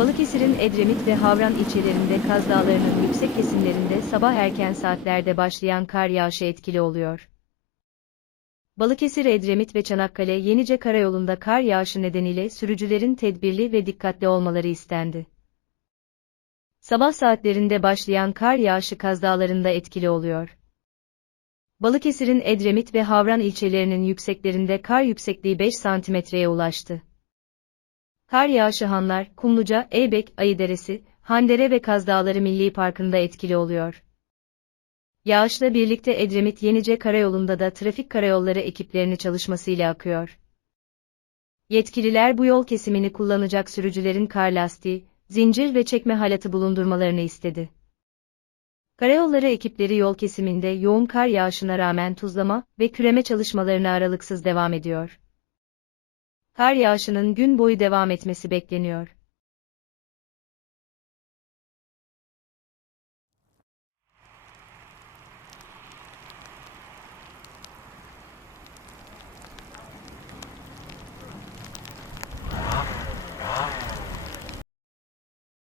Balıkesir'in Edremit ve Havran ilçelerinde Kaz Dağları'nın yüksek kesimlerinde sabah erken saatlerde başlayan kar yağışı etkili oluyor. Balıkesir Edremit ve Çanakkale Yenice Karayolu'nda kar yağışı nedeniyle sürücülerin tedbirli ve dikkatli olmaları istendi. Sabah saatlerinde başlayan kar yağışı Kaz Dağları'nda etkili oluyor. Balıkesir'in Edremit ve Havran ilçelerinin yükseklerinde kar yüksekliği 5 santimetreye ulaştı. Kar yağışı Hanlar, Kumluca, Eybek, Ayıderesi, Handere ve Kaz Dağları Milli Parkı'nda etkili oluyor. Yağışla birlikte Edremit Yenice Karayolu'nda da trafik karayolları ekiplerini çalışmasıyla akıyor. Yetkililer bu yol kesimini kullanacak sürücülerin kar lastiği, zincir ve çekme halatı bulundurmalarını istedi. Karayolları ekipleri yol kesiminde yoğun kar yağışına rağmen tuzlama ve küreme çalışmalarına aralıksız devam ediyor. Kar yağışının gün boyu devam etmesi bekleniyor.